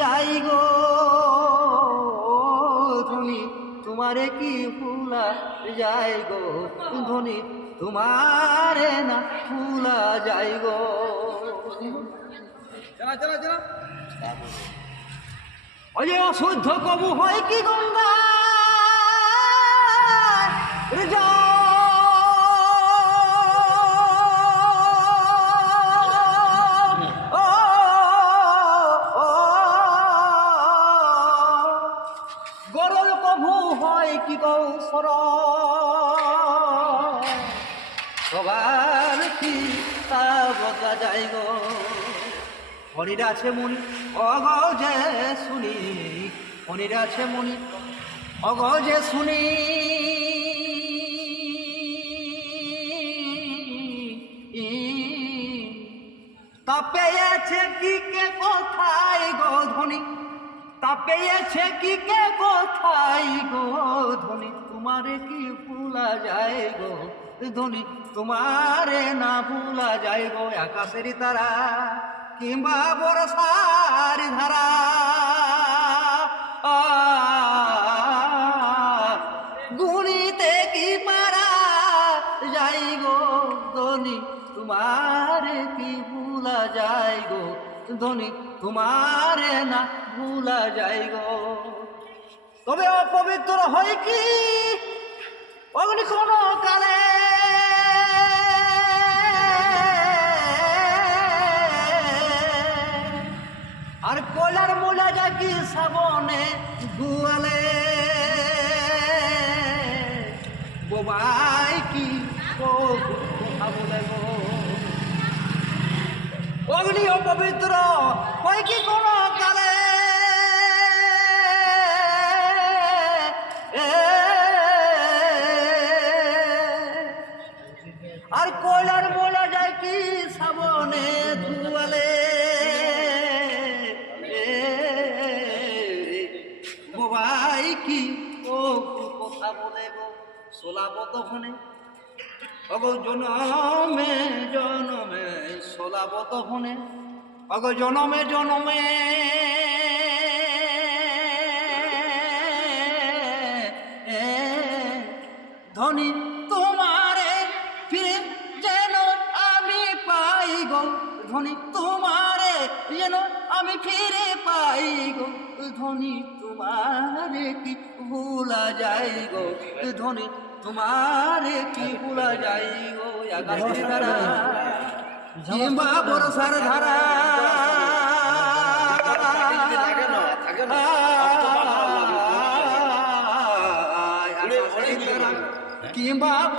যাই গো ধনী তোমারে কি ভুলা যাই গো ধনী তোমারে না ভুলা যাই গো। ওই অশুদ্ধ কবু হয় কি গঙ্গা গরল কভু হয় কি কৌসর সবার কি তা বদলা যাই গো। মনির আছে মনি অগজে শুনি মনির আছে মনি অগজে শুনি তা পেয়েছে কি কে কোথায় গো ধনী তা পেয়েছে কি কে কোথায় গো ধনী তোমারে কি ভুলা যায় গো ধনী তোমারে না ভুলা যায় গো। আকাশের তারা কিংবা বর্ষার ধারা গুণিতে কি পারা যাই গো ধনী তোমারে কি ভুলা যায় গো ধনী তোমারে না ভুলা যাই গো। তবে অপবিত্র হয় কি অগ্নি কোন কালে আর কয়লার মোলা যাকি সাবনে ধুয়ালে বোবাই কি কথা বলে গো। অগ্নি অপবিত্র হয় কি কোন কালে আর কয়লার মোলা যায় কি সাবনে ধুয়ালে বোবাই কি ও কথা বলে গো। সোলাবত ফোনে অগ জনমে জনমে সোলাবত ফোনে অগ জনমে জনমে ধনী তোমারে ফিরে যেন আমি পাই গো ধনী তোমারে যেন আমি ফিরে পাই গো ধনী তোমারে কি ভুলা যাই গো ধনী তোমারে কি ভুলা যাই গো। আকাশের ধারা কিংবা বর্ষার ধারা কিংবা